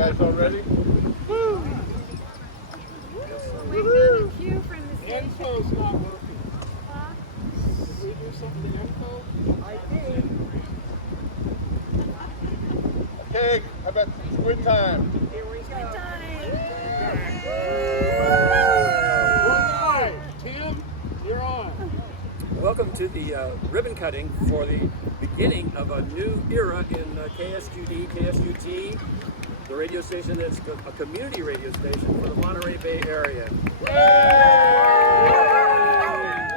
guys all ready? Woo! We got a cue from the station. Info's not working. Did we do something to info? I did. Okay, how about squid time? Here we go. We're live. Tim, you're on. Welcome to the ribbon cutting for the beginning of a new era in KSQD, the radio station that's a community radio station for the Monterey Bay area.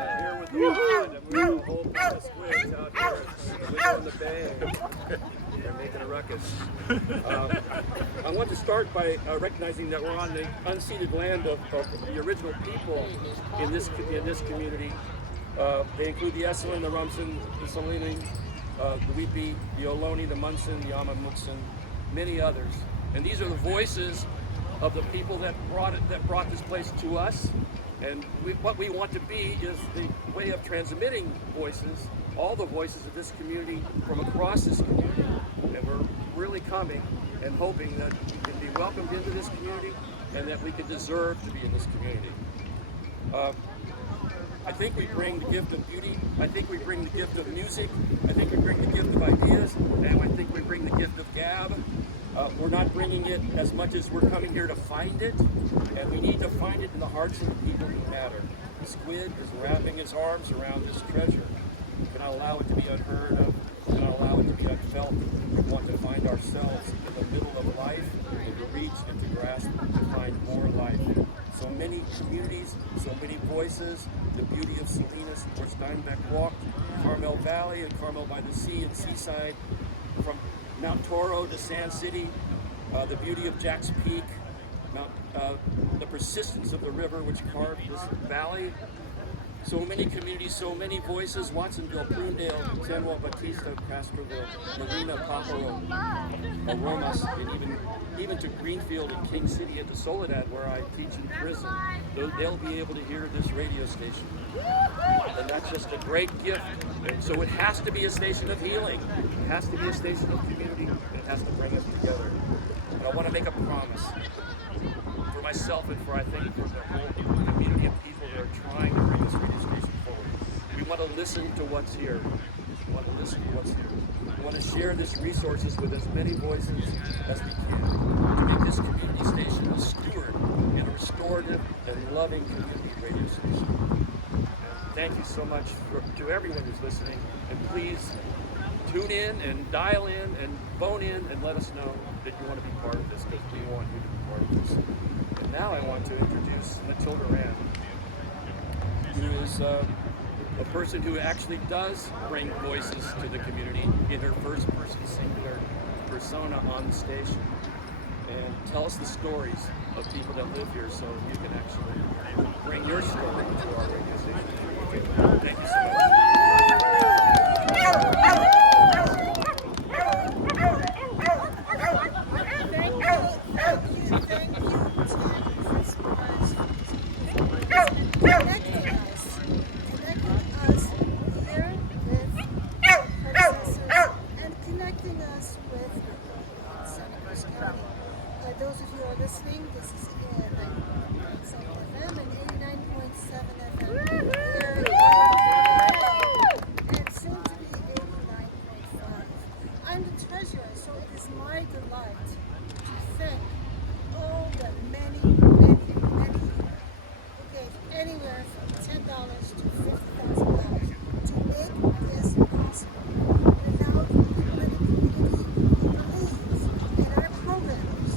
Here with the wood, and we have a whole bunch of squids out here in the bay. They're making a ruckus. I want to start by recognizing that we're on the unceded land of the original people in this community. They include the Esalen, the Rumsen, the Salini, the Weepi, the Ohlone, the Munson, the Yamamutsun, many others. And these are the voices of the people that brought this place to us. And what we want to be is the way of transmitting voices, all the voices of this community from across this community. And we're really coming and hoping that we can be welcomed into this community and that we can deserve to be in this community. I think we bring the gift of beauty. I think we bring the gift of music. I think we bring the gift of ideas. And I think we bring the gift of gab. We're not bringing it as much as we're coming here to find it. And we need to find it in the hearts of the people who matter. The squid is wrapping its arms around this treasure. We cannot allow it to be unheard of. We cannot allow it to be unfelt. We want to find ourselves in the middle of life and to reach and to grasp to find more life. So many communities, so many voices, the beauty of Salinas, where Steinbeck walked, Carmel Valley and Carmel by the Sea and Seaside, from Mount Toro to Sand City, the beauty of Jack's Peak, the persistence of the river which carved this valley. So many communities, so many voices, Watsonville, Prunedale, San Juan Bautista, Castroville, Marina, Papalo, Aromas, and even to Greenfield and King City and to Soledad, where I teach in prison. They'll be able to hear this radio station. And that's just a great gift. And so it has to be a station of healing. It has to be a station of community. And it has to bring us together. And I want to make a promise for myself and for, I think, for the whole community of people that are trying to bring this radio station forward. We want to listen to what's here. We want to listen to what's here. We want to share these resources with as many voices as we can to make this community station a steward and a restorative and loving community radio station. Thank you so much to everyone who's listening, and please tune in and dial in and phone in and let us know that you want to be part of this, because we want you to be part of this. And now I want to introduce Matilda Rand, who is a person who actually does bring voices to the community in her first-person singular persona on the station, and tell us the stories of people that live here, so you can actually bring your story to our radio station. Thank you so much. Those of you who are listening, this is 99.7 FM and 89.7 FM. And soon to be 89.5. I'm the treasurer, so it is my delight to thank all the many who gave anywhere from $10 to $50,000 to make this possible. And now the community believes in our programs.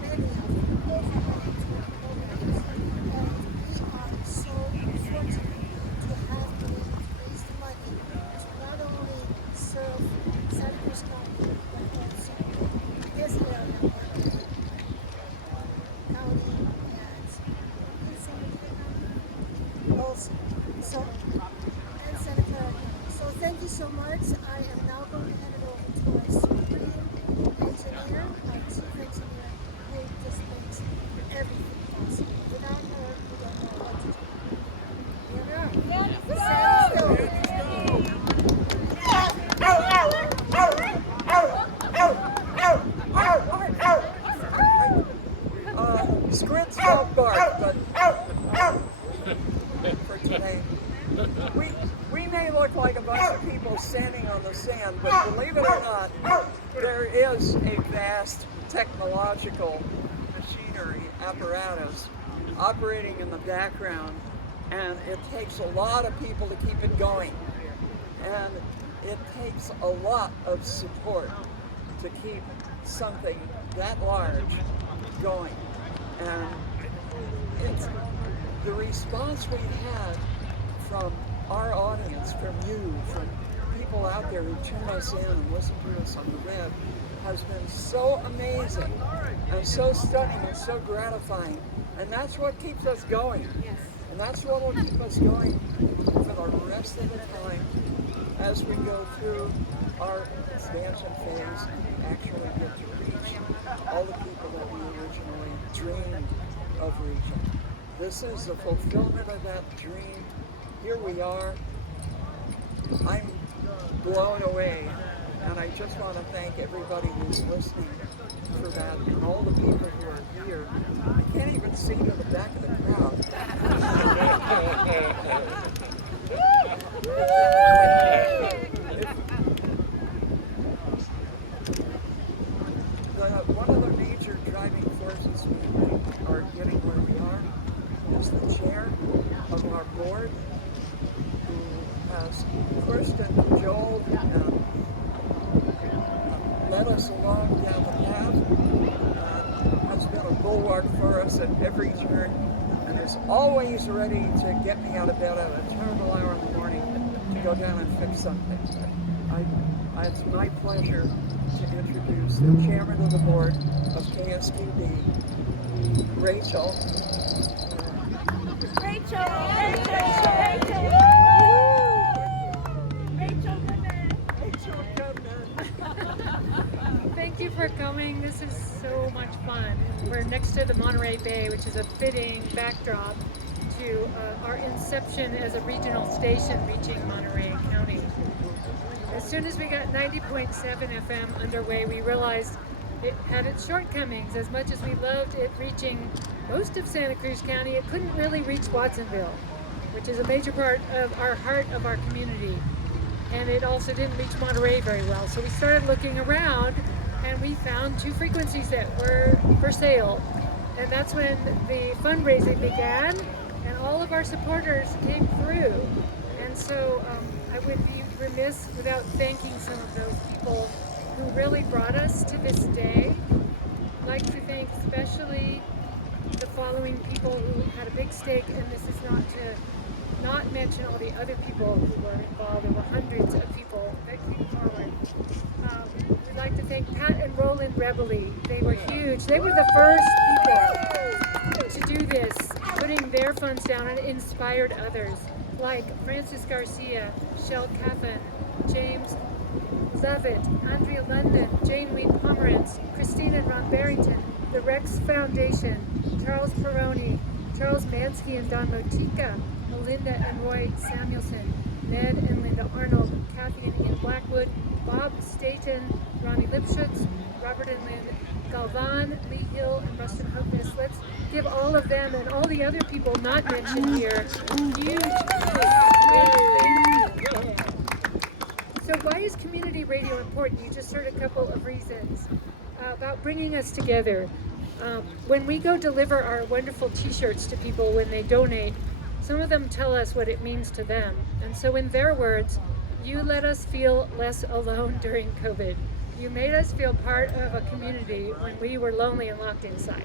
Many of them overnight programs, and we are so fortunate to have been able to raise the money to not only serve Santa Cruz County, but also this area, County, and also, so, and Santa Clara. So thank you so much. I am now going to hand it over to my supreme engineer, our chief engineer, who just makes everything possible. Without her, we don't know what to do. lots of people standing on the sand, but believe it or not, there is a vast technological machinery apparatus operating in the background, and it takes a lot of people to keep it going. And it takes a lot of support to keep something that large going. And it's the response we've had from our audience, from you, from people out there who tune us in and listen to us on the web, has been so amazing and so stunning and so gratifying. And that's what keeps us going. And that's what will keep us going for the rest of the time as we go through our expansion phase and actually get to reach all the people that we originally dreamed of reaching. This is the fulfillment of that dream. Here we are. I'm blown away, and I just want to thank everybody who's listening for that, and all the people who are here. I can't even see to the back of the crowd. One of the major driving forces we are getting where we are is the chair of our board, who has pushed and cajoled and led us along down the path, and has been a bulwark for us at every turn, and is always ready to get me out of bed at a terrible hour in the morning to go down and fix something. It's my pleasure to introduce the chairman of the board of KSQD, Rachel. Thank you for coming. This is so much fun. We're next to the Monterey Bay, which is a fitting backdrop to our inception as a regional station reaching Monterey County. As soon as we got 90.7 FM underway, we realized it had its shortcomings. As much as we loved it reaching most of Santa Cruz County, it couldn't really reach Watsonville, which is a major part of our heart of our community. And it also didn't reach Monterey very well. So we started looking around, and we found 2 frequencies that were for sale. And that's when the fundraising began, and all of our supporters came through. And so I would be remiss without thanking some of those people who really brought us to this day. I'd like to thank especially the following people who had a big stake, and this is not to not mention all the other people who were involved. There were hundreds of people that came forward. We'd like to thank Pat and Roland Rebely. They were huge. They were the first people to do this, putting their funds down, and inspired others like Francis Garcia, Shell Caffin, James Levitt, Andrea London, Jane Weed Pomerantz, Christine and Ron Barrington, the Rex Foundation, Charles Peroni, Charles Mansky and Don Motica, Melinda and Roy Samuelson, Ned and Linda Arnold, Kathy and Ian Blackwood, Bob Staten, Ronnie Lipschutz, Robert and Lynn Galvan, Lee Hill, and Rustin Hopkins. Let's give all of them and all the other people not mentioned here huge thank you. So why is community radio important? You just heard a couple of reasons about bringing us together. When we go deliver our wonderful t-shirts to people when they donate, some of them tell us what it means to them. And so in their words, you let us feel less alone during COVID. You made us feel part of a community when we were lonely and locked inside.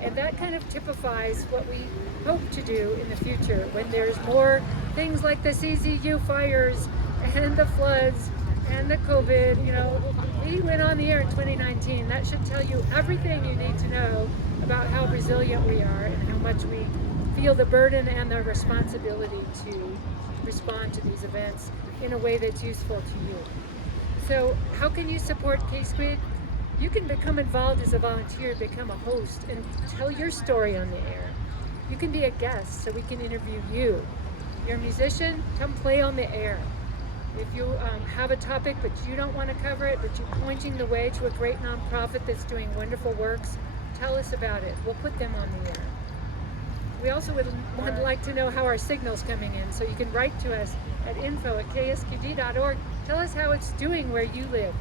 And that kind of typifies what we hope to do in the future when there's more things like the CZU fires and the floods and the COVID. You know, we went on the air in 2019. That should tell you everything you need to know about how resilient we are and how much we feel the burden and the responsibility to respond to these events in a way that's useful to you. So how can you support KSQD? You can become involved as a volunteer, become a host, and tell your story on the air. You can be a guest so we can interview you. You're a musician, come play on the air. If you have a topic but you don't want to cover it, but you're pointing the way to a great nonprofit that's doing wonderful works, tell us about it. We'll put them on the air. we also would like to know how our signal's coming in. So you can write to us at info@ksqd.org. Tell us how it's doing where you live.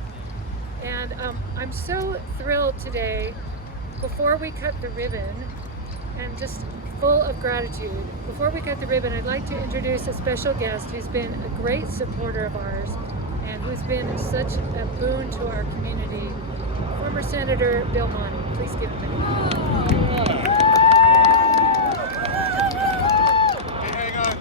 And I'm so thrilled today, before we cut the ribbon, and just full of gratitude. Before we cut the ribbon, I'd like to introduce a special guest who's been a great supporter of ours and who's been such a boon to our community, former Senator Bill Monty. Please give him a hand. Hang on.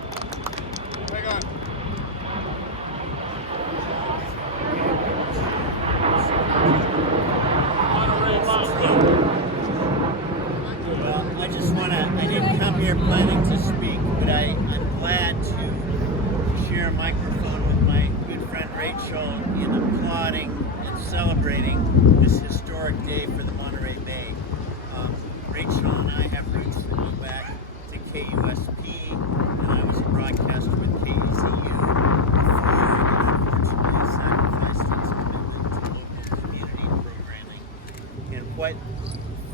I didn't come here planning to speak, but I'm glad to share a microphone with my good friend Rachel in applauding and celebrating this historic day for the Monterey Bay. Rachel and I have roots that go back to KUSP, and I was a broadcaster with KACU before, and unfortunately sacrificed its commitment to local community programming. And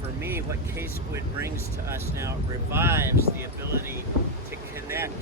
for me, what K-Squid brings to us now, it revives the ability to connect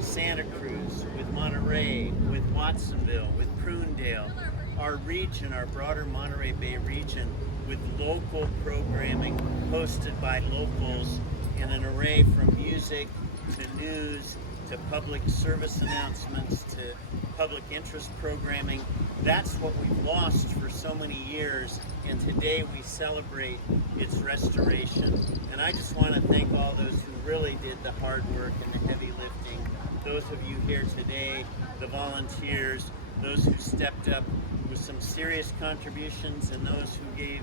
Santa Cruz with Monterey, with Watsonville, with Prunedale, our region, our broader Monterey Bay region, with local programming hosted by locals in an array from music to news to public service announcements to public interest programming. That's what we've lost for so many years, and today we celebrate its restoration. And I just want to thank all those who really did the hard work and the heavy lifting. Those of you here today, the volunteers, those who stepped up with some serious contributions, and those who gave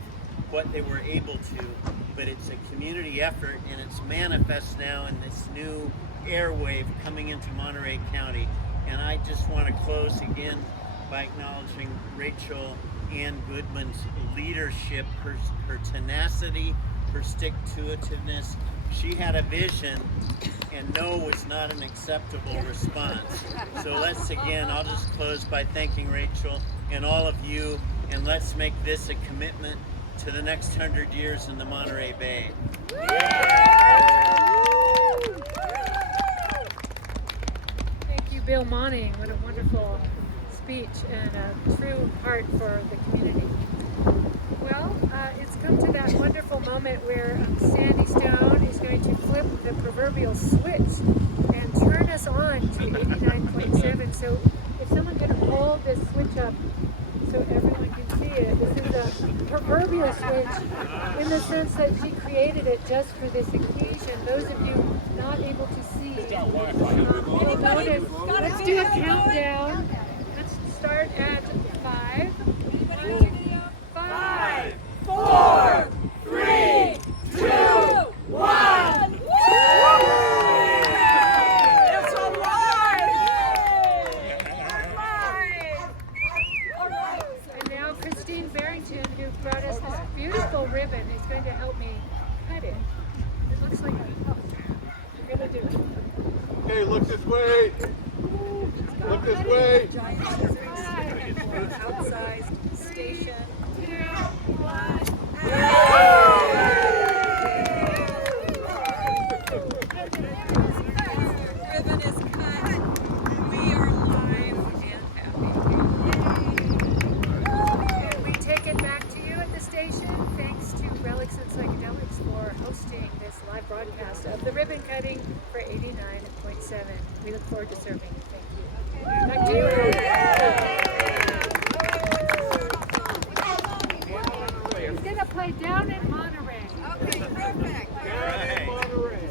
what they were able to. But it's a community effort, and it's manifest now in this new airwave coming into Monterey County. And I just want to close again by acknowledging Rachel Ann Goodman's leadership, her tenacity, her stick-to-itiveness. She had a vision, and no was not an acceptable response. So I'll just close by thanking Rachel and all of you, and let's make this a commitment to the next 100 years in the Monterey Bay. Thank you, Bill Monty. What a wonderful speech and a true heart for the community. Well, it's come to that wonderful moment where Sandy Stone is going to flip the proverbial switch and turn us on to 89.7. So if someone could hold this switch up so everyone can see it. This is a proverbial switch in the sense that she created it just for this occasion. Those of you not able to see, you'll notice. Let's do a countdown. Let's start at 5. 5, 4, 3, 2, 1. It's alive! And now Christine Barrington, who brought us this beautiful ribbon, is going to help me cut it. It looks like we're going to do it. Okay, look this way. Look this way. Outsized station. 2, 1. Ribbon is cut. We are live and happy. And we take it back to you at the station. Thanks to Relics and Psychedelics for hosting this live broadcast of the ribbon cutting for 89.7. We look forward to serving you. Thank you. Back to you. He's going to play Down in Monterey. Okay, perfect. Monterey.